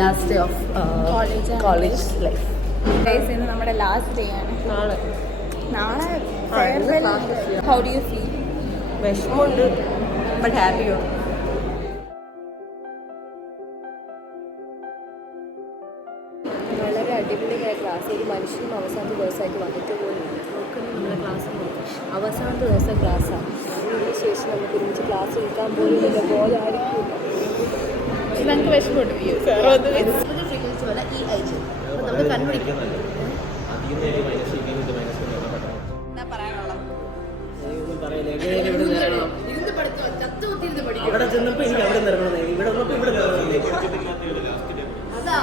Last day of college life. ഇന്ന് നമ്മുടെ last day ആണ്. നാളെ ഹൗ ഡു യു ഫീൽ? വിഷമമുണ്ട്, ബട്ട് ഹാപ്പിയാണ്. വളരെ അടിപൊളിയായ ക്ലാസ്. ഒരു മനുഷ്യനും അവസാനത്തെ ദിവസമായിട്ട് വന്നിട്ട് പോലും നോക്കുന്ന നമ്മുടെ ക്ലാസ് അവസാനത്തെ ദിവസം ക്ലാസ്സാണ്. അതിന് ശേഷം നമുക്ക് ഒരുമിച്ച് ക്ലാസ് എടുക്കാൻ പോലും പോലെ ആയിരിക്കും. നമുക്ക് വിഷമമുണ്ട് ഫ്രീക്വൻസി പോലെ ഈ ഐജ് നമ്മൾ കണ്ടുപിടിക്കും. അവിടെ ചെന്നപ്പോ എനിക്ക് അവിടെ നിറങ്ങണേ, ഇവിടെ വന്നപ്പോ ഇവിടെ അതാ.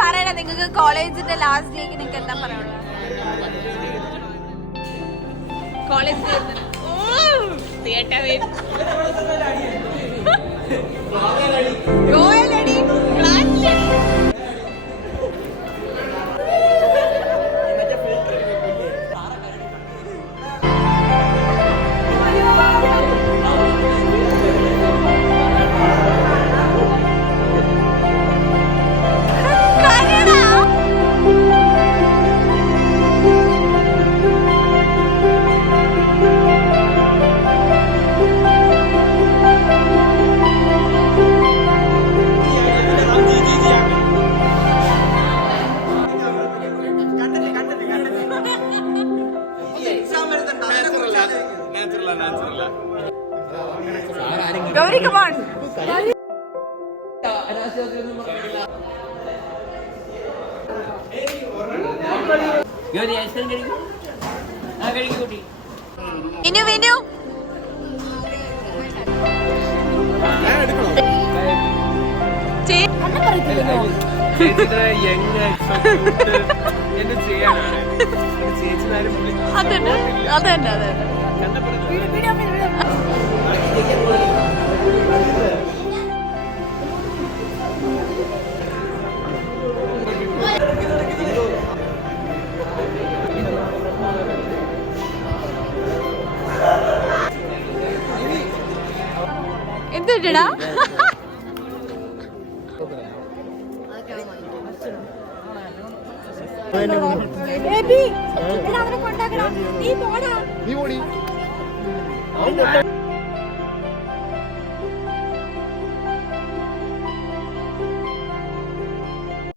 പറയണ നിങ്ങൾക്ക് കോളേജിന്റെ ലാസ്റ്റ് ഡേക്ക് നിങ്ങൾക്ക് എന്താ പറയാനുള്ളത്? College Gauri, come on. Gauri, ice cream കഴിക്കും. ആ കഴിക്കും കുട്ടി. വിനു വിനു. ചേച്ചിയുടെ യങ് എന്ത് ചെയ്യാനാണ് ചേച്ചിമാരും അതന്നെ അതന്നെ അതന്നെ. എന്തുടാ കൊണ്ടാക്കണം. നീ പോടാ.